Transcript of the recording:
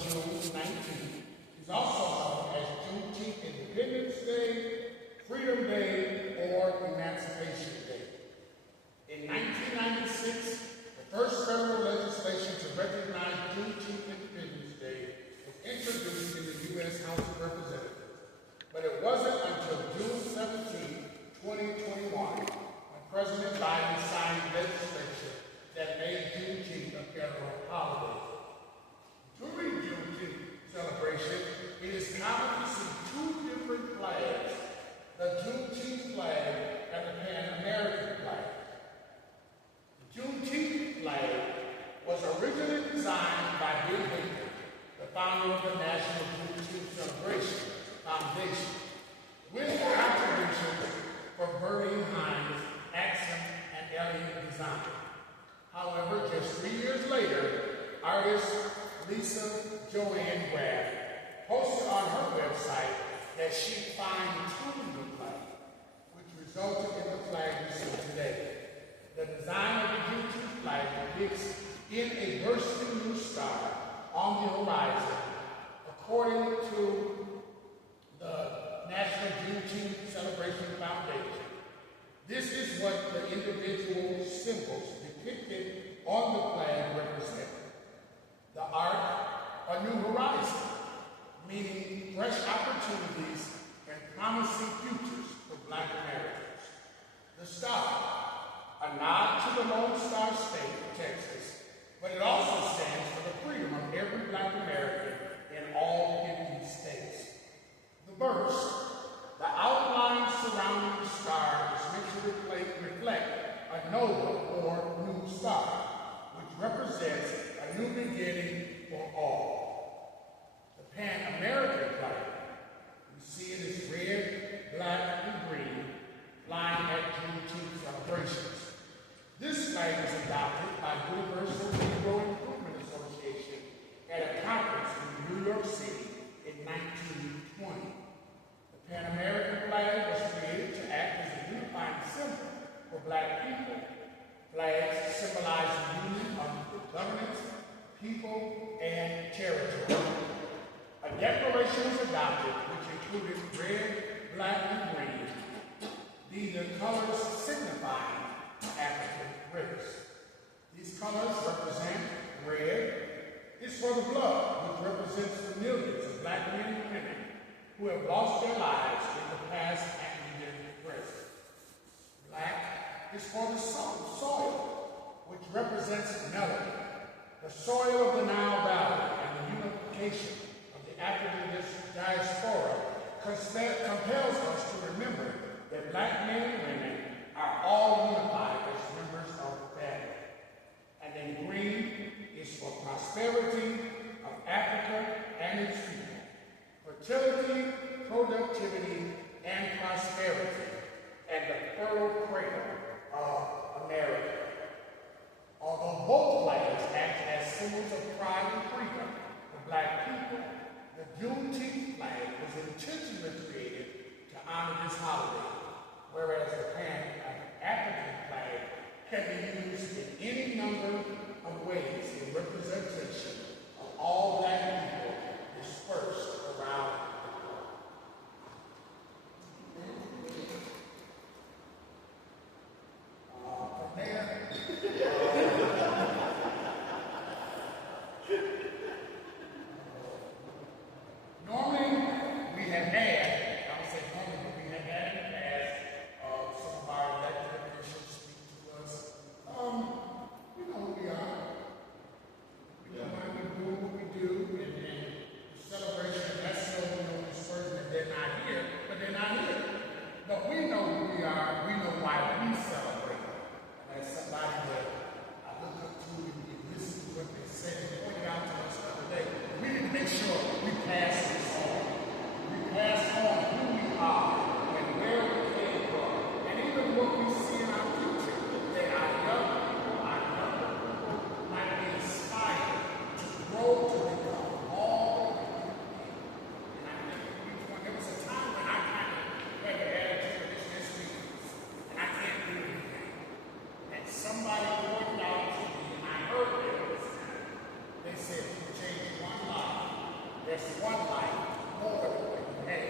June 19th is also known as Juneteenth Independence Day, Freedom Day, or Emancipation Day. In 1996, the first federal legislation to recognize Juneteenth Independence Day was introduced in the U.S. House of Representatives, but it wasn't until June 17, 2021, when President Biden signed legislation that made Juneteenth a federal holiday. During Juneteenth celebration, it is common to see two different flags, the Juneteenth flag and the Pan-American flag. The Juneteenth flag was originally designed by Bill Baker, the founder of the National Juneteenth Celebration Foundation, with contributions from Bernie Hines, Axum, and Elliott Design. However, just 3 years later, artist Lisa Joanne Graff posted on her website that she fine-tuned the flag, which resulted in the flag we see today. The design of the Juneteenth flag depicts in a bursting new star on the horizon, according to the National Juneteenth Celebration Foundation. This is what the individual symbols depicted on the flag represent. The arc, a new horizon, meaning fresh opportunities and promising futures for Black Americans. The star, a nod to the Lone Star State of Texas, but it also stands for the freedom of every Black American in all 50 states. The verse, the outline surrounding the star is meant to reflect a nova or new star, which represents a new beginning for all. The Pan-American flag, we see it as red, black, and green, flying at Juneteenth celebrations. This flag was adopted by Universal Negro Improvement Association at a conference in New York City in 1920. The Pan-American flag was created to act as a unifying symbol for Black people. Flags symbolize the union of the governance, people, and territory. A declaration was adopted which included red, black, and green, being the colors signifying African race. These colors represent red is for the blood, which represents the millions of Black men and women who have lost their lives in the past and even present. Black is for the soil, which represents melody, the soil of the Nile Valley, and the unification of the African diaspora compels us to remember that Black men and women are all unified as members of the family. And then green is for prosperity of Africa and its people, fertility, productivity, and prosperity, and the fertile cradle of America. Although both flags act as symbols of pride and freedom for Black people, the Juneteenth flag was intentionally created to honor this holiday, whereas the Pan-African flag can be used in any number of ways in representation of all Black people dispersed around the globe. From there, normally we have had, I would say normally, but we have had in the past some of our elected officials speak to us. We are There's one life more than what you have.